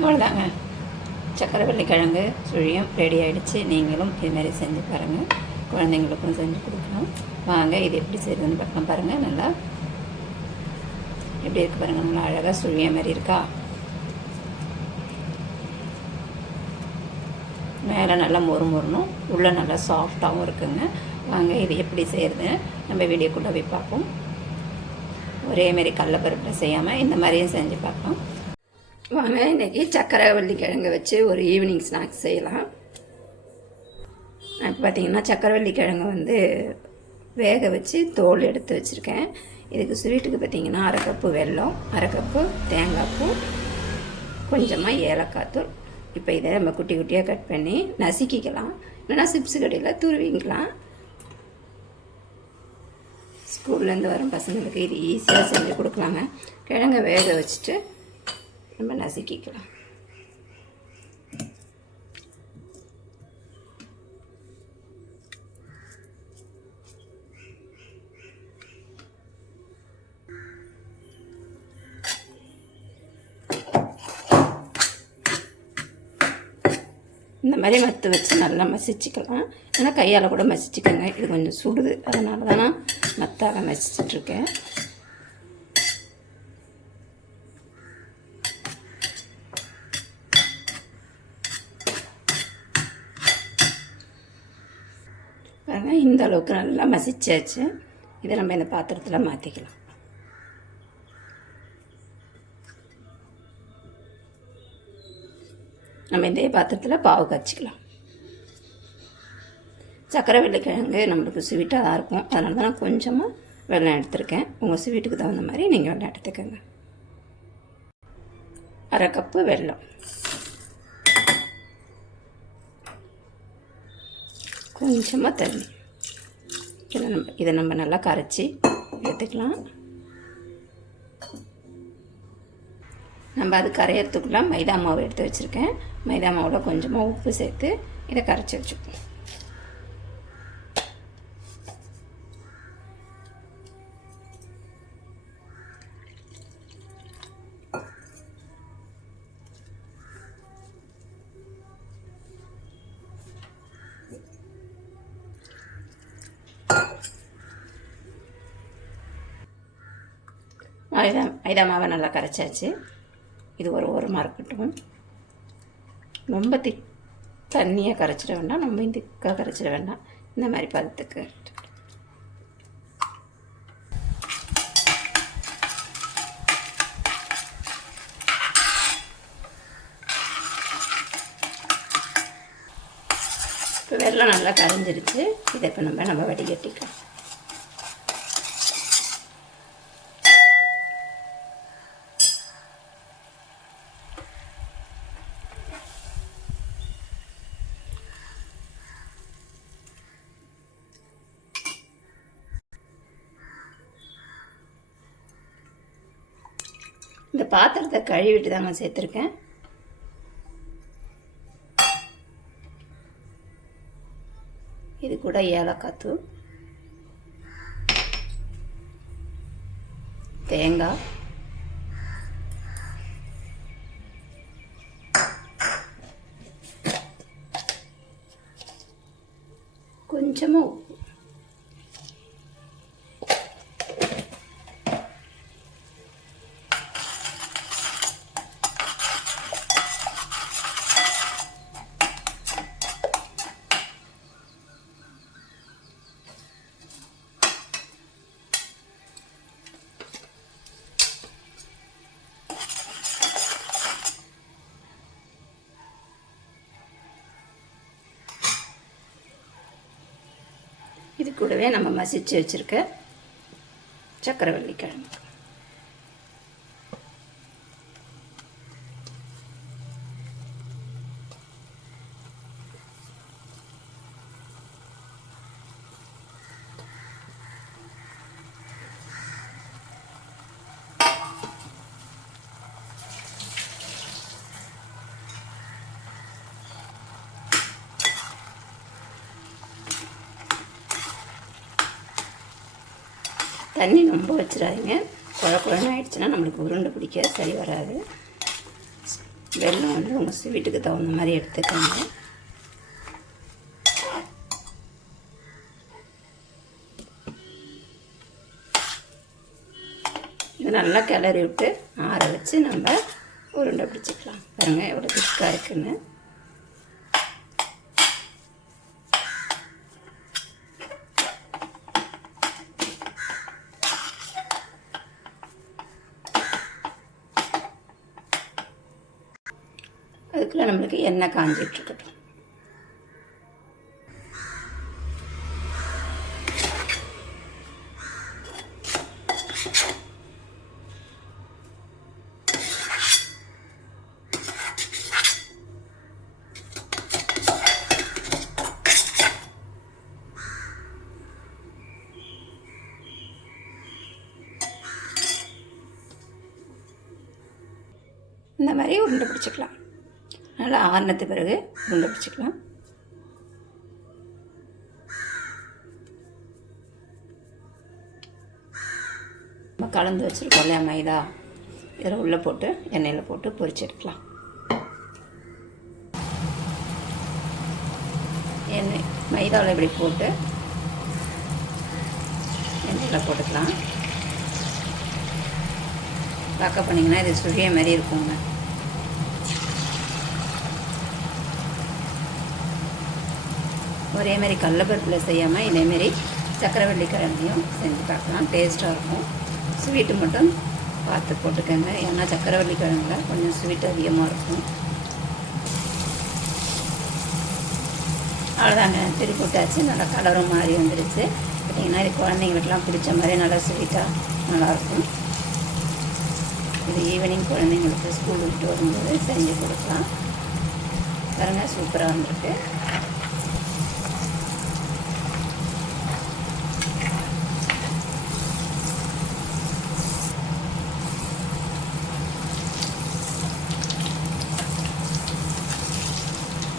அவ்வளோதாங்க, சக்கரவள்ளி கிழங்கு சுழியம் ரெடி ஆகிடுச்சு. நீங்களும் இதுமாரி செஞ்சு பாருங்கள், குழந்தைங்களுக்கும் செஞ்சு கொடுக்கலாம். வாங்க இது எப்படி செய்யுதுன்னு பார்க்கலாம். பாருங்கள், நல்லா எப்படி இருக்குது பாருங்கள், நல்லா அழகாக சுழிய மாதிரி இருக்கா. மேலே நல்லா மொறுமொறணும், உள்ளே நல்லா சாஃப்டாகவும் இருக்குங்க. வாங்க இது எப்படி செய்கிறது நம்ம வீடியோக்குள்ளே போய் பார்ப்போம். ஒரேமாரி கடலப்பருப்பில் செய்யாமல் இந்த மாதிரியும் செஞ்சு பார்க்கலாம். வாங்க இன்றைக்கி சக்கரவள்ளி கிழங்கு வச்சு ஒரு ஈவினிங் ஸ்நாக்ஸ் செய்யலாம். இப்போ பார்த்திங்கன்னா சக்கரவள்ளி கிழங்கு வேக வச்சு தோல் எடுத்து வச்சுருக்கேன். இதுக்கு ஸ்வீட்டுக்கு பார்த்திங்கன்னா 1/2 கப்பு வெல்லம், 1/2 கப்பு தேங்காய் பூ, கொஞ்சமாக ஏலக்காய் தூள். இப்போ இதை நம்ம குட்டி குட்டியாக கட் பண்ணி நசுக்கிக்கலாம், இல்லைனா சிப்ஸு கடையில் துருவிக்கலாம். ஸ்கூல்லேருந்து வரும் பசங்களுக்கு இது ஈஸியாக செஞ்சு கொடுக்கலாங்க. கிழங்கை வேக வச்சுட்டு நம்ம நசுக்கிக்கலாம். இந்த மாதிரி மத்து வச்சு நல்லா மசிச்சுக்கலாம், ஏன்னா கையால் கூட மசிச்சுக்கோங்க. இது கொஞ்சம் சுடுது, அதனால தான் நான் மத்தால் மசிச்சிட்ருக்கேன். பாருங்கள், இந்த அளவுக்கு நல்லா மசிச்சாச்சு. இதை நம்ம இந்த பாத்திரத்தில் மாற்றிக்கலாம். நம்ம இதே பாத்திரத்தில் பாவு காய்ச்சிக்கலாம். சக்கரவள்ளி கிழங்கு நம்மளுக்கு ஸ்வீட்டாக தான் இருக்கும், அதனால தான் நான் கொஞ்சமாக வெல்லம் எடுத்துருக்கேன். உங்கள் ஸ்வீட்டுக்கு தகுந்த மாதிரி நீங்கள் வெல்லம் எடுத்துக்கோங்க. 1/2 கப்பு வெல்லம், கொஞ்சமாக தண்ணி. இதை நம்ம நல்லா கரைச்சி எடுத்துக்கலாம். நம்ம அது கரையிறதுக்குள்ளே மைதா மாவு எடுத்து வச்சுருக்கேன். மைதா மாவில் கொஞ்சமாக உப்பு சேர்த்து இதை கரைச்சி வச்சுக்கணும். மைதா மாவை நல்லா கரைச்சாச்சு. இது ஒரு ஓரமாக இருக்கட்டும். ரொம்ப தண்ணியாக கரைச்சிட வேண்டாம், ரொம்ப திக்காக கரைச்சிட வேண்டாம். இந்த மாதிரி பதத்துக்கு இப்போ வெல்லம் நல்லா கரைஞ்சிருச்சு. இதை இப்போ நம்ம வடிகட்டிக்கலாம். இந்த பாத்திரத்தை கழுவிட்டு தாங்க சேர்த்துருக்கேன். இது கூட ஏலக்காய் தூள், தேங்காய், கொஞ்சமாக உப்பு. இது கூடவே நம்ம மசிச்சு வச்சுருக்க சக்கரவள்ளி கிழங்கு. தண்ணி ரொம்ப வச்சிடாதீங்க, குழ குழன்னு ஆயிடுச்சுன்னா நம்மளுக்கு உருண்டை பிடிக்க சரி வராது. வெல்லம் வந்து உங்கள் ஸ்வீட்டுக்கு தகுந்த மாதிரி எடுத்துக்கோங்க. இது நல்லா கிளறி விட்டு ஆற வச்சு நம்ம உருண்டை பிடிச்சிக்கலாம். பாருங்கள் எவ்வளோ திக்காக இருக்குன்னு. அதுக்குள்ளே நம்மளுக்கு எண்ணெய் காஞ்சிட்ருக்கட்டும். இந்த மாதிரி உருண்டை பிடிச்சிக்கலாம். நல்லா ஆறினத்து பிறகு உருண்டை பிடிச்சிக்கலாம். நம்ம கலந்து வச்சுருக்கோம் இல்லையா மைதா, இதில் உள்ளே போட்டு எண்ணெயில் போட்டு பொரிச்சு எடுக்கலாம். எண்ணெய் மைதாவில் இப்படி போட்டு எண்ணெயில் போட்டுக்கலாம். பார்க்க பண்ணிங்கன்னா இது சுழிய மாதிரி இருக்குங்க. ஒரே மாதிரி கடலைப்பருப்பில் செய்யாமல் இதேமாரி சக்கரவள்ளி கிழங்கையும் செஞ்சு பார்க்கலாம். டேஸ்ட்டாக இருக்கும். ஸ்வீட்டு மட்டும் பார்த்து போட்டுக்கோங்க, ஏன்னா சக்கரவள்ளி கிழங்குல கொஞ்சம் ஸ்வீட் அதிகமாக இருக்கும். அவ்வளோதாங்க, திருப்பி போட்டாச்சு. நல்லா கலரும் மாதிரி வந்துடுச்சு. பார்த்திங்கன்னா இது குழந்தைங்களுக்கெலாம் பிடிச்ச மாதிரி நல்லா ஸ்வீட்டாக நல்லாயிருக்கும். இது ஈவினிங் குழந்தைங்களுக்கு ஸ்கூல் விட்டு வரும்போது செஞ்சு கொடுக்கலாம். பாருங்கள் சூப்பராக வந்துருக்கு.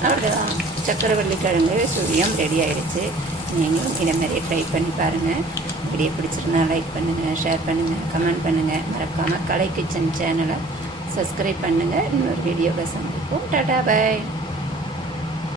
அவ்வளோதான், சக்கரவள்ளி கிழங்கு சுழியம் ரெடி ஆகிடுச்சு. நீங்களும் இதேமாதிரி ட்ரை பண்ணி பாருங்கள். வீடியோ பிடிச்சிருந்தா லைக் பண்ணுங்கள், ஷேர் பண்ணுங்கள், கமெண்ட் பண்ணுங்கள். மறக்காமல் கலை கிச்சன் சேனலை சப்ஸ்கிரைப் பண்ணுங்கள். இன்னொரு வீடியோவை சந்திப்போம். டாடா பாய்.